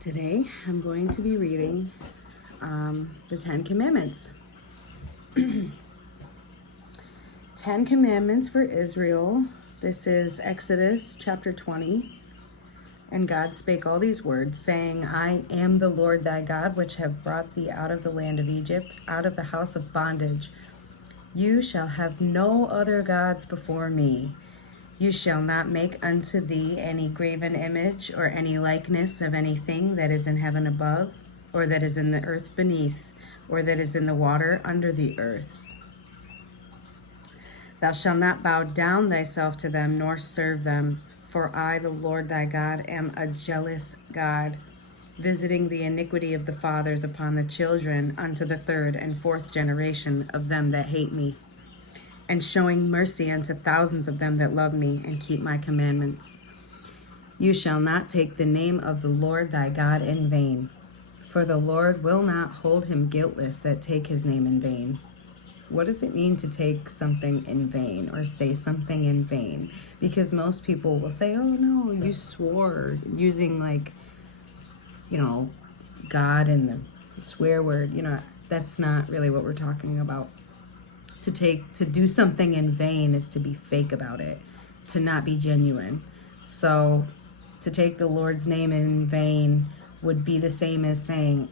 Today I'm going to be reading the Ten Commandments. 10 Commandments for Israel. This is Exodus chapter 20. And God spake all these words, saying, I am the Lord thy God, which have brought thee out of the land of Egypt, out of the house of bondage. You shall have no other gods before me. You shall not make unto thee any graven image or any likeness of anything that is in heaven above, or that is in the earth beneath, or that is in the water under the earth. Thou shalt not bow down thyself to them, nor serve them. For I, the Lord thy God, am a jealous God, visiting the iniquity of the fathers upon the children unto the third and fourth generation of them that hate me, and showing mercy unto thousands of them that love me and keep my commandments. You shall not take the name of the Lord thy God in vain, for the Lord will not hold him guiltless that take his name in vain. What does it mean to take something in vain or say something in vain? Because most people will say, oh no, you swore, using God and the swear word. That's not really what we're talking about. To do something in vain is to be fake about it, to not be genuine. So to take the Lord's name in vain would be the same as saying,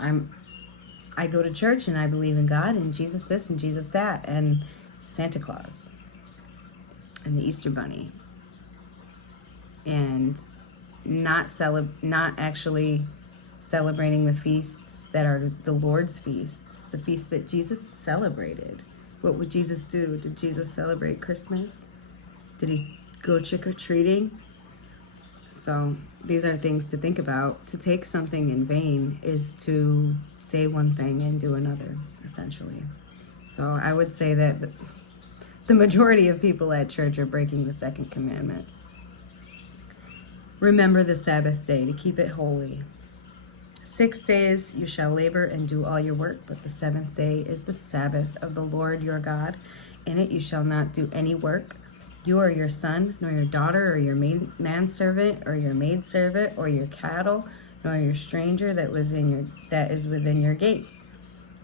I go to church and I believe in God and Jesus this and Jesus that and Santa Claus and the Easter Bunny, and not actually celebrating the feasts that are the Lord's feasts, the feasts that Jesus celebrated. What would Jesus do? Did Jesus celebrate Christmas? Did he go trick-or-treating? So these are things to think about. To take something in vain is to say one thing and do another, essentially. So I would say that the majority of people at church are breaking the second commandment. Remember the Sabbath day to keep it holy. 6 days you shall labor and do all your work, but the seventh day is the Sabbath of the Lord your God. In it you shall not do any work, you or your son, nor your daughter, or your manservant, or your maidservant, or your cattle, nor your stranger that is within your gates.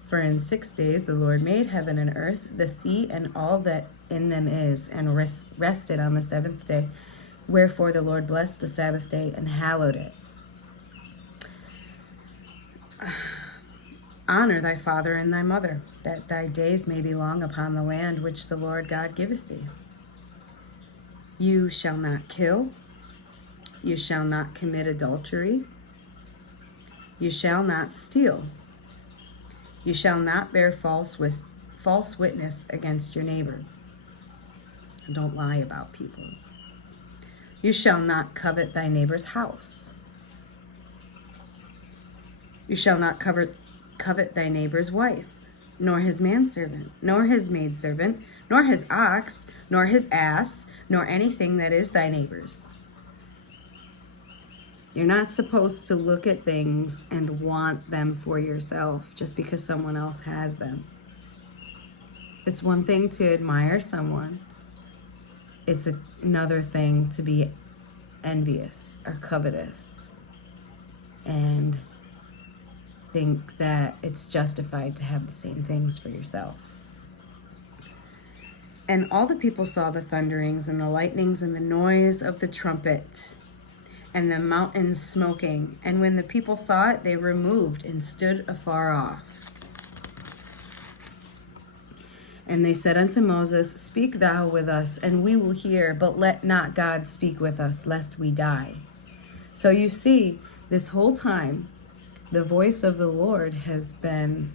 For in 6 days the Lord made heaven and earth, the sea, and all that in them is, and rested on the seventh day. Wherefore the Lord blessed the Sabbath day and hallowed it. Honor thy father and thy mother, that thy days may be long upon the land which the Lord God giveth thee. You shall not kill. You shall not commit adultery. You shall not steal. You shall not bear false witness against your neighbor. Don't lie about people. You shall not covet thy neighbor's house. You shall not covet thy neighbor's wife, nor his manservant, nor his maidservant, nor his ox, nor his ass, nor anything that is thy neighbor's. You're not supposed to look at things and want them for yourself just because someone else has them. It's one thing to admire someone. It's another thing to be envious or covetous and think that it's justified to have the same things for yourself. And all the people saw the thunderings and the lightnings and the noise of the trumpet and the mountains smoking. And when the people saw it, they removed and stood afar off. And they said unto Moses, Speak thou with us, and we will hear, but let not God speak with us, lest we die. So you see, this whole time, the voice of the Lord has been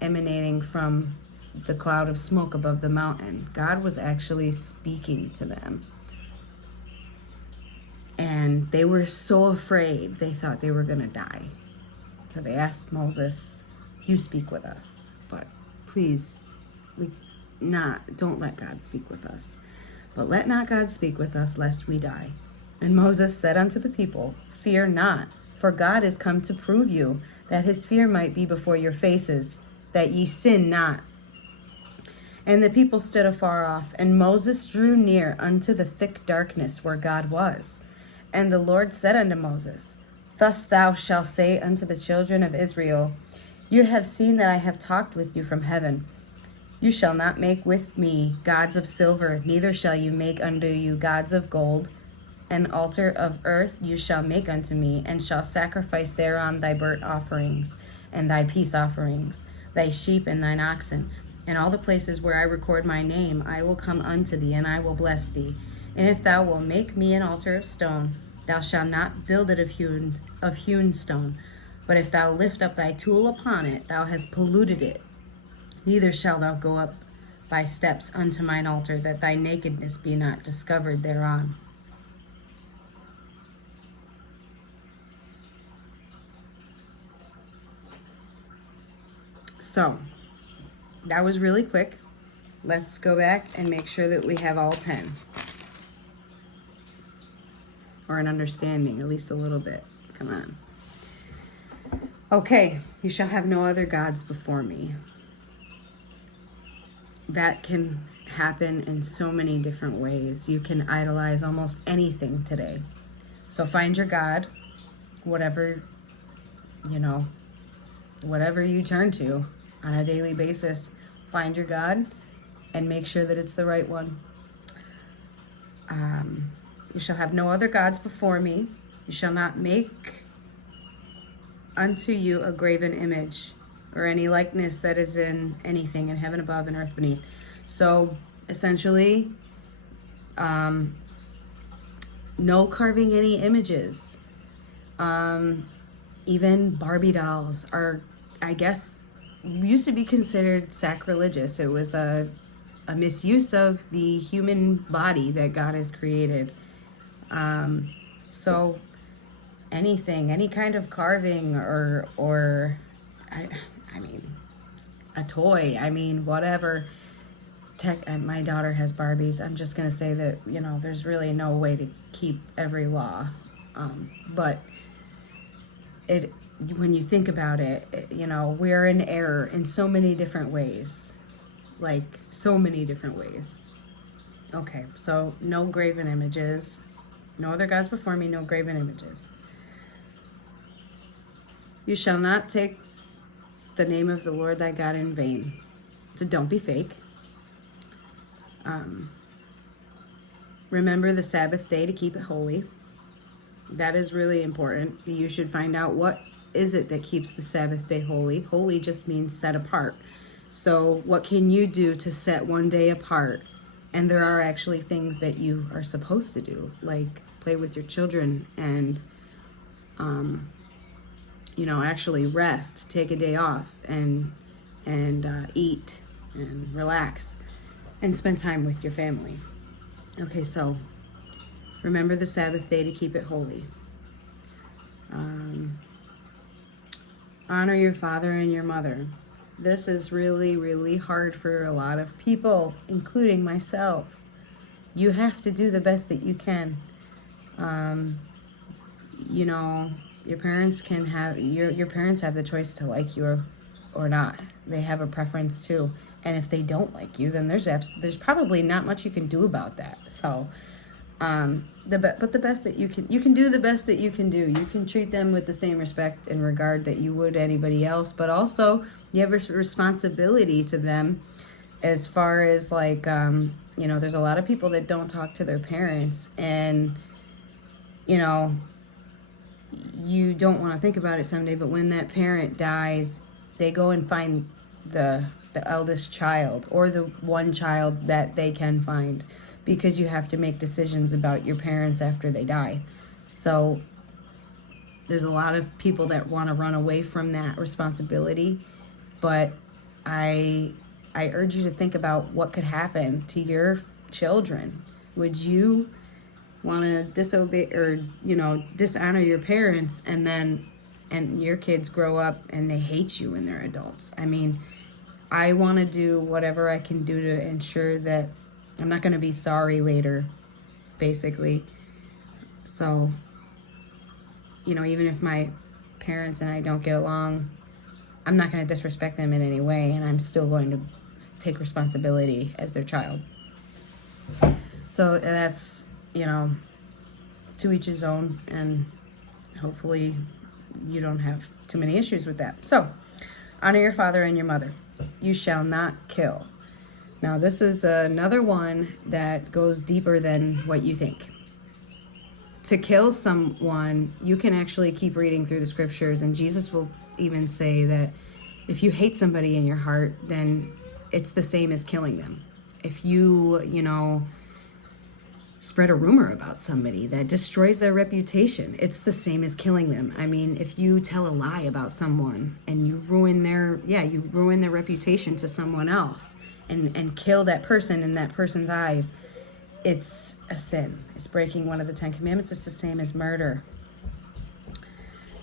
emanating from the cloud of smoke above the mountain. God was actually speaking to them. And they were so afraid, they thought they were going to die. So they asked Moses, You speak with us, but please, don't let God speak with us. But let not God speak with us, lest we die. And Moses said unto the people, Fear not, for God is come to prove you, that his fear might be before your faces, that ye sin not. And the people stood afar off, and Moses drew near unto the thick darkness where God was. And the Lord said unto Moses, Thus thou shalt say unto the children of Israel, You have seen that I have talked with you from heaven. You shall not make with me gods of silver, neither shall you make unto you gods of gold. An altar of earth you shall make unto me, and shall sacrifice thereon thy burnt offerings, and thy peace offerings, thy sheep and thine oxen. In all the places where I record my name, I will come unto thee, and I will bless thee. And if thou wilt make me an altar of stone, thou shalt not build it of hewn stone. But if thou lift up thy tool upon it, thou hast polluted it. Neither shalt thou go up by steps unto mine altar, that thy nakedness be not discovered thereon. So, that was really quick. Let's go back and make sure that we have all 10. Or an understanding, at least a little bit. Come on. Okay, you shall have no other gods before me. That can happen in so many different ways. You can idolize almost anything today. So find your God, whatever you turn to on a daily basis. Find your God and make sure that it's the right one. You shall have no other gods before me. You shall not make unto you a graven image, or any likeness that is in anything in heaven above and earth beneath. So essentially, no carving any images. Even Barbie dolls are, I guess, used to be considered sacrilegious. It was a misuse of the human body that God has created. So anything, any kind of carving or I mean, a toy, whatever. My daughter has Barbies. I'm just going to say that, there's really no way to keep every law. But when you think about it, we're in error in so many different ways. Like, so many different ways. Okay, so no graven images. No other gods before me, no graven images. You shall not take the name of the Lord thy God in vain. So don't be fake. Remember the Sabbath day to keep it holy. That is really important. You should find out what is it that keeps the Sabbath day holy. Holy just means set apart. So what can you do to set one day apart? And there are actually things that you are supposed to do, like play with your children and, actually rest, take a day off and eat and relax and spend time with your family. Okay, so remember the Sabbath day to keep it holy. Honor your father and your mother. This is really, really hard for a lot of people, including myself. You have to do the best that you can. Your parents can have your parents have the choice to like you or not. They have a preference too. And if they don't like you, then there's probably not much you can do about that. So, the best that you can do the best that you can do. You can treat them with the same respect and regard that you would anybody else, but also you have a responsibility to them as far as like, there's a lot of people that don't talk to their parents, and, you don't want to think about it someday, but when that parent dies, they go and find the eldest child or the one child that they can find, because you have to make decisions about your parents after they die. So there's a lot of people that want to run away from that responsibility, but I urge you to think about what could happen to your children. Would you want to disobey or dishonor your parents, and your kids grow up and they hate you when they're adults? I want to do whatever I can do to ensure that I'm not going to be sorry later, basically. So, even if my parents and I don't get along, I'm not going to disrespect them in any way, and I'm still going to take responsibility as their child. So that's, to each his own, and hopefully you don't have too many issues with that. So, honor your father and your mother. You shall not kill. Now, this is another one that goes deeper than what you think. To kill someone, you can actually keep reading through the scriptures, and Jesus will even say that if you hate somebody in your heart, then it's the same as killing them. If you spread a rumor about somebody that destroys their reputation, it's the same as killing them. I mean, if you tell a lie about someone and you ruin their reputation to someone else and kill that person in that person's eyes, it's a sin. It's breaking one of the 10 commandments. It's the same as murder.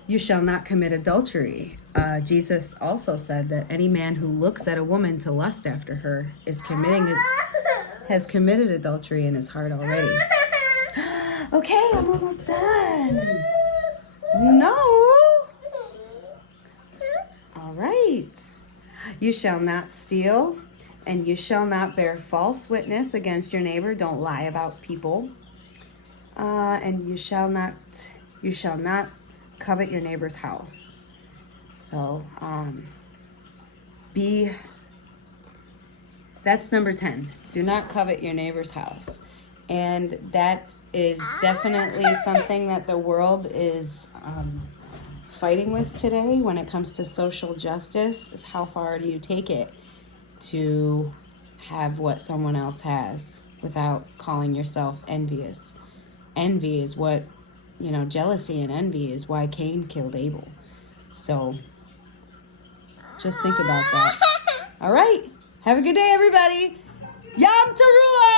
You shall not commit adultery. Jesus also said that any man who looks at a woman to lust after her has committed adultery in his heart already. Okay, I'm almost done. No. All right. You shall not steal, and you shall not bear false witness against your neighbor. Don't lie about people. And you shall not covet your neighbor's house. So, that's number 10. Do not covet your neighbor's house. And that is definitely something that the world is fighting with today when it comes to social justice, is how far do you take it to have what someone else has without calling yourself envious. Envy is what, jealousy and envy is why Cain killed Abel. So just think about that. All right. Have a good day, everybody. Yom Teruah!